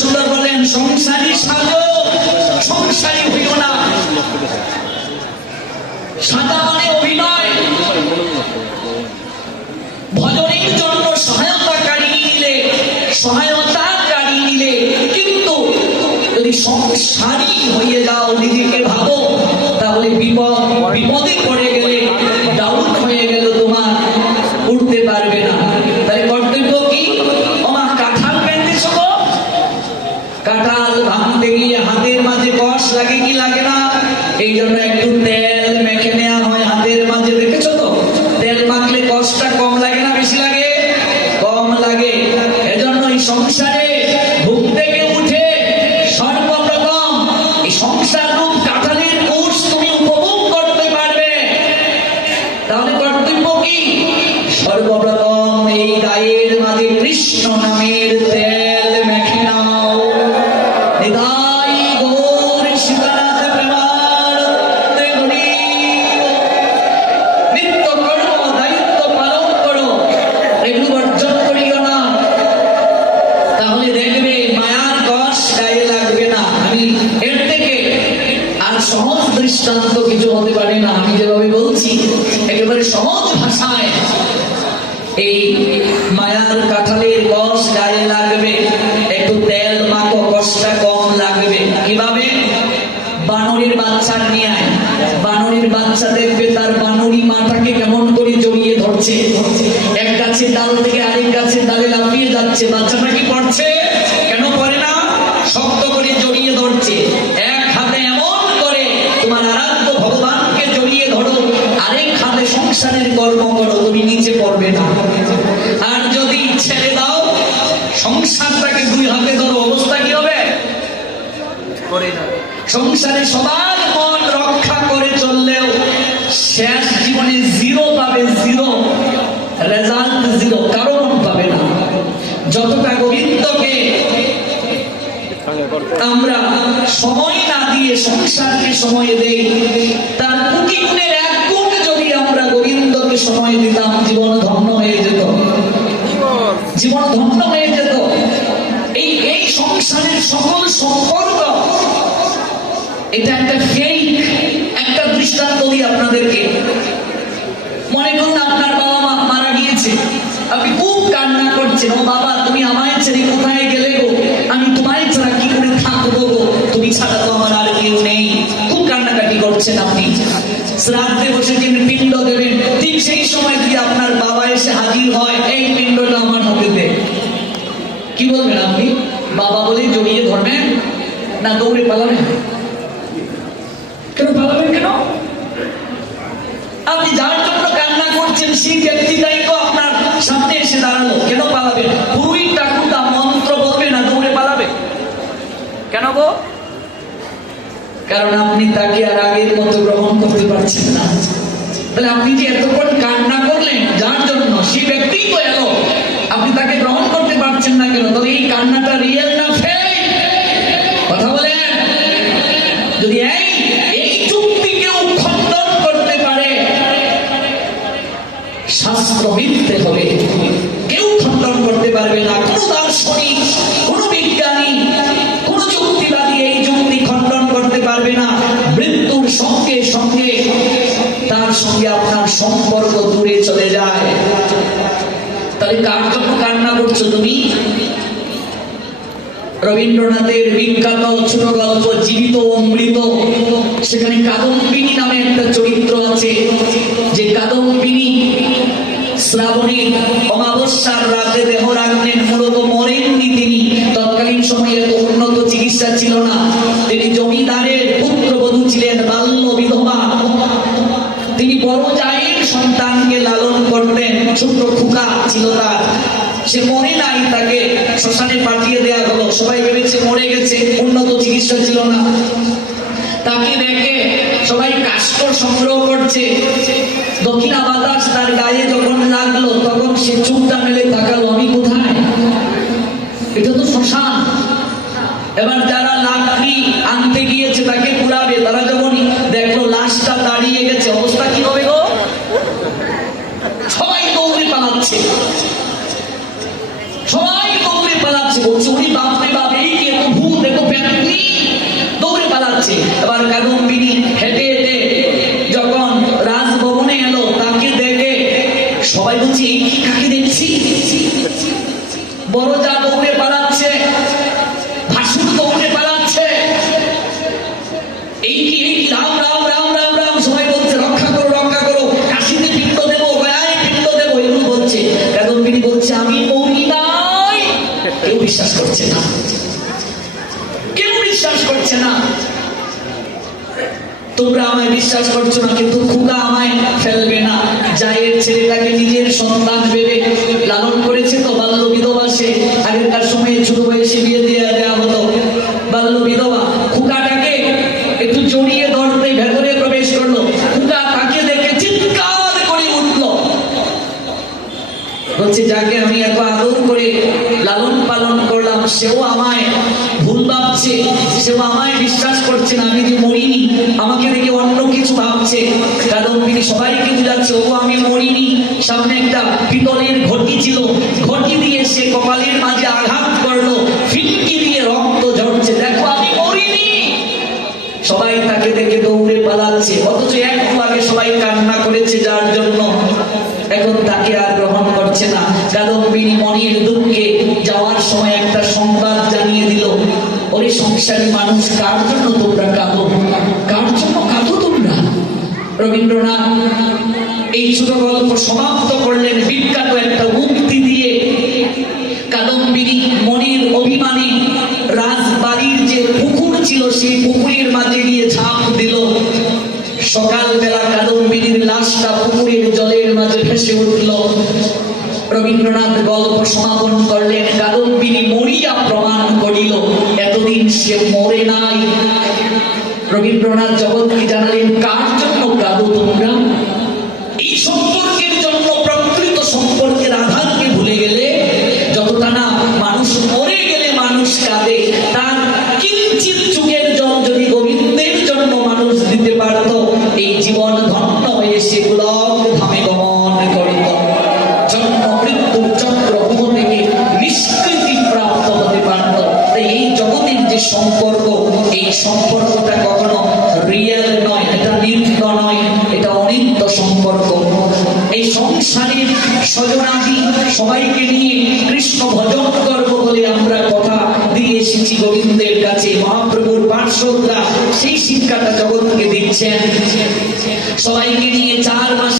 সুন্দর বলেন, সংসারী সাজো, সংসারী হইও না। সাজা মানে অভিনয়। ভজনের জন্য সহায়তাকারী নিলে কিন্তু যদি সংসারী হয়ে যাও, নিজেকে ভাবো, তাহলে বিপদে পড়ে গেলে, ডাউন হয়ে গেল, তোমার উঠতে পারবে না। তাই কর্তব্য কি? আমার কাঁঠাল পেতেছ, কাঁঠাল ভাঙতে গিয়ে হাতের মাঝে কষ লাগে কি লাগে না? এই জন্য একটু তেল মেখে নেওয়া হয় হাতের মাঝে, দেখেছো তো? তেল মাখলে কষটা কম লাগে না বেশি লাগে? কম লাগে। এজন্য এই সংসারে ঘুম থেকে উঠে সর্বপ্রথম এই সংসার রূপ কাঁঠালের কোষ তুমি উপভোগ করতে পারবে। তাহলে কর্তব্য কি? সর্বপ্রথম এই গায়ের মাঝে কৃষ্ণ নামের তেল মেখে নাও। নিতাই গৌর সীতানাথ প্রেমানন্দে হরি। নিত্য কর্ম দায়িত্ব পালন করো, এগুলো বর্জন করিও না। তাহলে দেখবে মায়ার কষ গায়ে লাগবে না। আমি এর থেকে আর সহজ দৃষ্টান্ত কিছু হতে পারে না। আমি যেভাবে বলছি একেবারে সহজ ভাষায়, এই মায়ার কাঁঠালের কষ গায়ে লাগবে, একটু তেল মাখো, কষটা কম লাগবে। কিভাবে? বানরের বাচ্চার নিয়ে আয়। বানরের বাচ্চা দেখবে তার বানরি মাটাকে কেমন করে জড়িয়ে ধরছে, এক গাছের ডাল থেকে আরেক গাছের ডালে লাফিয়ে যাচ্ছে। বাচ্চাটা কি করছে? কেন করে না? শক্ত করে জড়িয়ে ধরছে। এক হাতে এমন করে তোমার আরাধ্য ভগবানকে জড়িয়ে ধরো, আরেক হাতে সংসারের কর্ম করো, তুমি নিচে পড়বে না। আর যদি ছেড়ে দাও, সংসারটাকে দুই হাতে ধরো, অবস্থা কি হবে? সংসারে সবার মন রক্ষা করে চললেও শেষ জীবনে জিরো পাবে, জিরো রেজাল্ট, জিরো, কারো মন পাবে না। যতটা গোবিন্দকে আমরা সময় না দিয়ে সংসারকে সময় দেই, তার কোটি গুণের এক গুণ যদি আমরা গোবিন্দকে সময় দিতাম, জীবন ধন্য হয়ে যেত, জীবন ধন্য হয়ে যেত। এই সংসারের সকল সম্পর্ক, এটা একটা ফেক। একটা দৃষ্টান্ত দিই আপনাদেরকে। মনে করুন আপনার বাবা মা মারা গিয়েছে, আপনি খুব কান্না করছেন, ও বাবা তুমি আমায় ছেড়ে কোথায় গেলে গো, আমি তোমায় ছাড়া কি করে থাকবো গো, তুমি ছাড়া তো আমার আর কেউ নেই। খুব কান্নাকাটি করছেন আপনি। শ্রাদ্ধে বসে যিনি পিণ্ড দেবেন, ঠিক সেই সময় যদি আপনার বাবা এসে হাজির হয়, এই পিণ্ডটা আমার হাতে দে, কি বলবেন আপনি? বাবা বলে জড়িয়ে ধরবেন না দৌড়ে পালাবেন? কেন পালাবেন? কেন? আপনি যার জন্য কান্না করছেন সেই ব্যক্তিটাই তো আপনার সামনে এসে দাঁড়ালো, কেন পালাবেন? পুরোহিত ঠাকুরটা মন্ত্র বলবে না দৌড়ে পালাবে কেন গো? কারণ আপনি তাকে আর আগের মতো গ্রহণ করতে পারছেন না। তাহলে আপনি যে এতক্ষণ কান্না করলেন যার জন্য, সেই ব্যক্তি তো এলো, আপনি তাকে গ্রহণ করতে পারছেন না কেন? তাহলে এই কান্নাটা রিয়েল না ফেক? কথা বলেন। যদি এই চুক্তি কেউ খণ্ডন করতে পারে, শাস্ত্র মিথ্যে হবে, কেউ খণ্ডন করতে পারবে না। কোন দার্শনিক, কোন বিজ্ঞানী, কোন যুক্তিবাদী এই যুক্তি খণ্ডন করতে পারবে না। মৃত্যুর সঙ্গে সঙ্গে তার সঙ্গে আপনার সম্পর্ক দূরে চলে যায়। তাহলে কার জন্য কান্না করছো তুমি? রবীন্দ্রনাথের বিখ্যাত ছোট গল্প জীবিত অমৃত, সেখানে কাদম্বিনী নামে একটা চরিত্র আছে, যে কাদম্বিনী শ্রাবণীর অমাবস্যার রাতে দেহ রাখলেন, মূলত মরেননি তিনি। তৎকালীন সময়ে উন্নত চিকিৎসা ছিল না, তিনি জমিদারের পুত্রবধূ ছিলেন, বাল্য বিধবা। তিনি বড় জায়ের সন্তানকে লালন করতেন, ছোট্ট খোকা ছিল তার। সে মরে নাই, তাকে শ্মশানে পাঠিয়ে দেয়া হলো। সবাই ভেবেছে মরে গেছে, উন্নত চিকিৎসা ছিল না। তাকে দেখে সবাই কাষ্ঠ সংগ্রহ করছে, দক্ষিণা বাতাস তার গায়ে যখন লাগলো, তখন সে চুপটা মেলে তাকালো, আমি কোথায়? এটা তো শ্মশান। এবার যারা লাকড়ি আনতে গিয়েছে তাকে পুরাবে, তারা যখন দেখলো লাশটা দাঁড়িয়ে গেছে, অবস্থা কি হবে গো? সবাই দৌড়ে পালাচ্ছে, সবাই দৌড়ে পালাচ্ছে, বলছে উনি বাপরে বাপ, এই কে পালাচ্ছে। এবার কাদম্বিনী হেঁটে হেঁটে যখন রাজভবনে এলো, তাকে দেখে সবাই বলছে এই কি, কাকে দেখছি? বড় যা দৌড়ে পালাচ্ছে, ভাসুর দৌড়ে পালাচ্ছে, এই কি, এই কি, রাম রাম রাম রাম রাম, সবাই বলছে রক্ষা করো রক্ষা করো, কাশিতে পিণ্ড দেবো, গয়ায় পিণ্ড দেবো, এগুলো বলছে। কাদম্বিনী বলছে আমি মরি নাই। কেউ বিশ্বাস করছে না, কেউ বিশ্বাস করছে না। তোমরা আমায় বিশ্বাস করছো না, কিন্তু খুদা আমায় ফেলবে না। জায়ের ছেলেটাকে নিজের সন্তান ভেবে লালন করেছে তো, বাল্য বিধবা সে। আগেরকার সময়ে ছোট বয়সে বিয়ে দিয়ে দেওয়া হতো, বাল্য বিধবা। খুকাটাকে একটু জড়িয়ে ধরতে ভেতরে প্রবেশ করলো, খুকা তাকে দেখে চিৎকার করে উঠলো, বলছে যাকে আমি এত আদর করে লালন পালন করলাম সেও আমায় ভুল ভাবছে, সেও আমায় বিশ্বাস করছে না, আমি যে মরিনি, আমাকে দেখে অন্য কিছু ভাবছে। কাদম্বিনী সবাইকে বুঝাচ্ছে ও আমি মরিনি। সামনে একটা পিতলের ঘটি ছিল, ঘটি দিয়ে সে কপালের মাঝে আঘাত করলো, ফিটকি দিয়ে রক্ত ঝরছে, দেখো আমি মরিনি। সবাই তাকে দেখে দৌড়ে পালাচ্ছে, অথচ একটু আগে সবাই কান্না করেছে যার জন্য, এখন তাকে আর গ্রহণ করছে না। কাদম্বিনী মনের দুঃখে যাওয়ার সময় একটা সংবাদ জানিয়ে দিল, ওরে সংসারী মানুষ, কার জন্য তোমরা কাঁদো, কার জন্য কাঁদো তোমরা? রবীন্দ্রনাথ এই ছোট গল্প সমাপ্ত করলেন বিখ্যাত একটা উক্তি দিয়ে। কাদম্বিনী মনের অভিমানে রাজবাড়ির যে পুকুর ছিল সেই পুকুরের মাঝে গিয়ে ঝাঁপ দিল। সকালবেলা কাদম্বিনীর লাশটা পুকুরের জলের মাঝে ভেসে উঠল। রবীন্দ্রনাথ গল্প সমাপন করলেন, কাদম্বিনী মরিয়া প্রমাণ করিল এতদিন সে মরে নাই। রবীন্দ্রনাথ জগৎকে জানালেন, কার জন্য কাঁদো তোমরা? এই সম্পর্কের জন্য, প্রকৃত সম্পর্কের আধারকে ভুলে গেলে। যতটা না মানুষ মরে গেলে মানুষ কাঁদে, তার কিঞ্চিত যুগের জল যদি গোবিন্দের জন্য মানুষ দিতে পারত, এই জীবন ধন্য হয়ে সেগুলো ধামে গমন করিত, জন্ম মৃত্যুর চক্রব্যূহ থেকে নিষ্কৃতি প্রাপ্ত হতে পারত। তাই এই জগতের যে সম্পর্ক, এই সম্পর্কটা কখনো রিয়েল নয়, এটা নিত্য নয়, এটা অনিত্য সম্পর্ক। এই সংসারের স্বজনাদি সবাইকে নিয়ে কৃষ্ণ ভজন করব বলে আমরা কথা দিয়ে এসেছি গোবিন্দের কাছে। মহাপ্রভুর পার্শ্বদরা সেই শিক্ষাটা জগৎকে দিচ্ছেন। সবাইকে নিয়ে 4 মাস